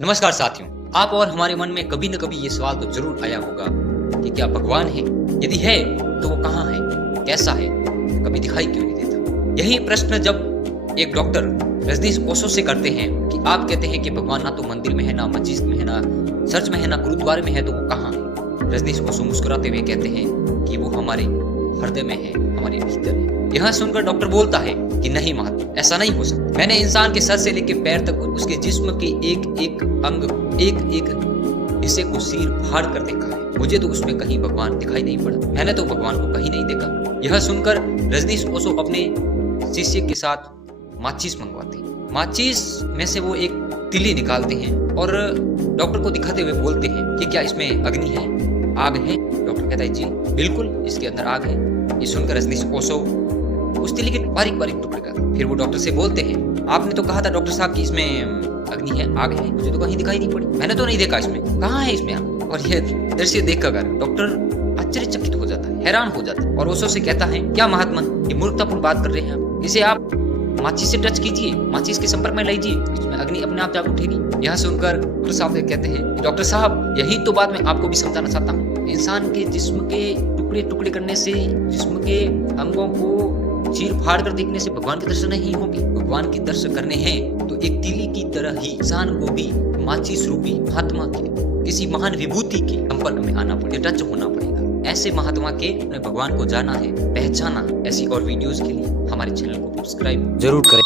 नमस्कार साथियों, आप और हमारे मन में कभी न कभी ये सवाल तो जरूर आया होगा कि क्या भगवान है? यदि है तो वो कहाँ है, कैसा है, कभी दिखाई क्यों नहीं देता? यही प्रश्न जब एक डॉक्टर रजनीश ओशो से करते हैं कि आप कहते हैं कि भगवान ना तो मंदिर में है, ना मस्जिद में है, ना चर्च में है, ना गुरुद्वारे में है, तो वो कहाँ है? रजनीश ओशो मुस्कुराते हुए कहते हैं कि वो हमारे हृदय में है, हमारे भीतर है। यह सुनकर डॉक्टर बोलता है कि नहीं महात्मा, ऐसा नहीं हो सकता। मैंने इंसान के सर से लेकर पैर तक उसके जिस्म के एक एक अंग, एक एक हिस्से को चीर फाड़ कर देखा है। मुझे तो उसमें कहीं भगवान दिखाई नहीं पड़ा। मैंने तो भगवान को कहीं नहीं देखा। यह सुनकर रजनीश ओशो अपने शिष्य के साथ माचिस मंगवाते हैं। माचिस में से वो एक तिली निकालते हैं और डॉक्टर को दिखाते हुए बोलते हैं कि क्या इसमें अग्नि है, आग है? डॉक्टर कहता है जी बिल्कुल, इसके अंदर आग है। ये सुनकर रजनीश ओशो उस तिली के बारीक बारीक टुकड़े करते। फिर वो डॉक्टर से बोलते हैं, आपने तो कहा था डॉक्टर साहब कि इसमें अग्नि है, आग है, मुझे तो कहीं दिखाई नहीं पड़ी, मैंने तो नहीं देखा इसमें, कहाँ है इसमें आग? और यह दृश्य देखकर डॉक्टर आश्चर्यचकित हो जाता है, हैरान हो जाता है और ओशो से कहता है, क्या महात्मा ये मूर्खतापूर्ण बात कर रहे हैं आप? इसे आप माचिस से टच कीजिए, माचिस के संपर्क में लीजिए, इसमें अग्नि अपने आप जाग उठेगी। यह सुनकर डॉक्टर साहब कहते हैं, डॉक्टर साहब यही तो बात मैं आपको भी समझाना चाहता हूँ। इंसान के जिस्म के टुकड़े टुकड़े करने से, जिस्म के अंगों को चीर फाड़ कर देखने से भगवान के दर्शन नहीं होंगे। भगवान के दर्शन करने हैं तो एक तिली की तरह ही इंसान को भी माचिस रूपी महात्मा के, किसी महान विभूति के संपर्क में आना पड़ेगा, टच होना पड़ेगा। ऐसे महात्मा के भगवान को जाना है, पहचाना। ऐसी और वीडियोस के लिए हमारे चैनल को सब्सक्राइब जरूर करें।